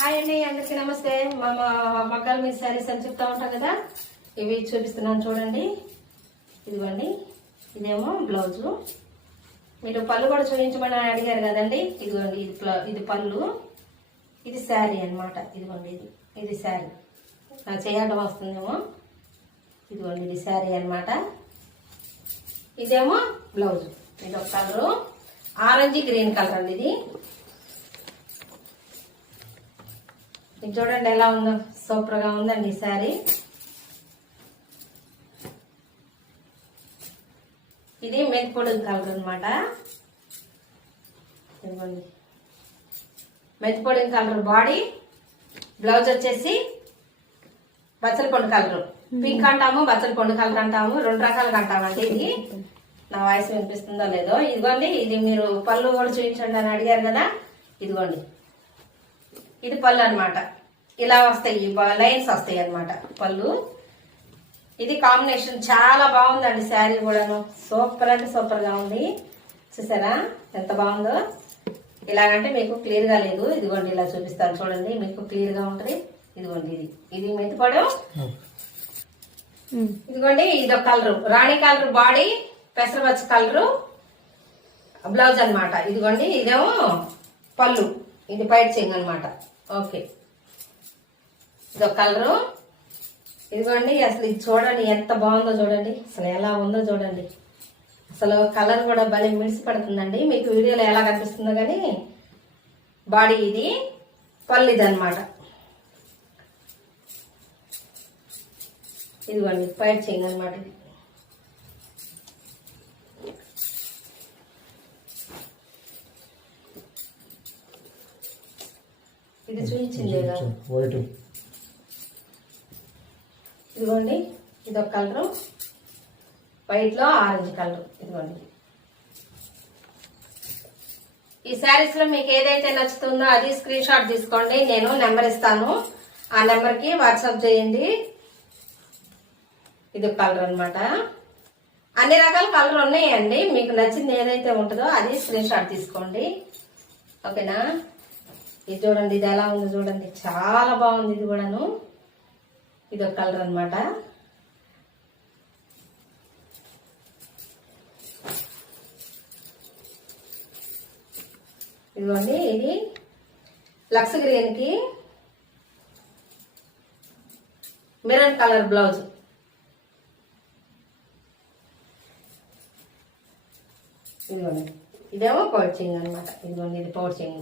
Hi అండి అందరికీ నమస్తే. మా మా- మీ శారీస్ అని చెప్తా ఉంటాం కదా? ఇవి చూపిస్తున్నాను చూడండి. ఇదిగోండి. ఇదేమో బ్లౌజు మీరు పళ్ళు కూడా చూపించమని అడిగారు కదండి? ఇదిగోండి ఇది ప్ల- ఇది పళ్ళు. ఇది శారీ అన్నమాట. ఇదిగోండి ఇది. ఇది శారీ నాకు చేయడం వస్తుందేమో. ఇదిగోండి ఇది శారీ అన్నమాట. ఇదేమో బ్లౌజ్ ఇది ఒక కలరు ఆరెంజ్ గ్రీన్ కలర్ అండి ఇది. ఇది చూడండి ఎలా ఉందో. సూపర్గా ఉందండి ఈ శారీ. ఇది మెంతిపొడి కలర్ అనమాట ఇదిగోండి. మెంతిపొడి కలర్ బాడీ బ్లౌజ్ వచ్చేసి బచ్చల పండు కలర్. పింక్ అంటాము బచ్చల పండు కలర్ అంటాము రెండు రకాలుగా అంటామండి ఇది నా వాయిస్ వినిపిస్తుందో లేదో. ఇదిగోండి ఇది మీరు పళ్ళు కూడా చూపించండి అని అడిగారు కదా. ఇదిగోండి. ఇది పళ్ళు అనమాట ఇలా వస్తాయి లైన్స్ వస్తాయి అన్నమాట. పళ్ళు. ఇది కాంబినేషన్ చాలా బాగుందండి శారీ కూడాను. సూపర్ అంటే సూపర్గా ఉంది. చూసారా? ఎంత బాగుందో. ఇలాగంటే మీకు క్లియర్గా లేదు. ఇదిగోండి ఇలా చూపిస్తాను చూడండి. మీకు క్లియర్గా ఉంటది. ఇదిగోండి ఇది. ఇది మెత్తిపడు ఇదిగోండి ఇది ఒక కలరు. రాణి కలర్ బాడీ పెసరపచ్చ కలరు బ్లౌజ్ అనమాట ఇదిగోండి ఇదేమో పళ్ళు. ఇది పైట్ చెంగ్ అనమాట ఓకే. ఇది ఒక కలరు. ఇదిగోండి అసలు ఇది చూడండి ఎంత బాగుందో చూడండి. అసలు ఎలా ఉందో చూడండి. అసలు కలర్ కూడా భలే మిడిసి పడుతుందండి మీకు వీడియోలో ఎలా కనిపిస్తుందో కానీ బాడీ ఇది పళ్ళు ఇది అనమాట ఇదిగోండి పైట్ చెంగ్ అనమాట ఇది. ఇది చూపించింది వైట్ ఇదిగోండి ఇది ఒక కలరు. వైట్లో ఆరెంజ్ కలర్. ఇదిగోండి. ఈ శారీస్లో మీకు ఏదైతే నచ్చుతుందో అది స్క్రీన్ షాట్ తీసుకోండి. నేను నెంబర్ ఇస్తాను. ఆ నెంబర్కి వాట్సాప్ చేయండి. ఇది ఒక కలర్ అన్నమాట. అన్ని రకాల కలర్ ఉన్నాయండి. మీకు నచ్చింది ఏదైతే ఉంటుందో అది స్క్రీన్ షాట్ తీసుకోండి. ఓకేనా? ఇది చూడండి ఇది ఎలా ఉందో చూడండి. చాలా బాగుంది ఇది కూడాను. ఇది ఒక కలర్ అనమాట ఇదిగోండి ఇది లక్స్ గ్రీన్కి కలర్ బ్లౌజ్. ఇదిగోండి ఇదేమో పౌచింగ్ అనమాట ఇదిగోండి ఇది పౌచింగ్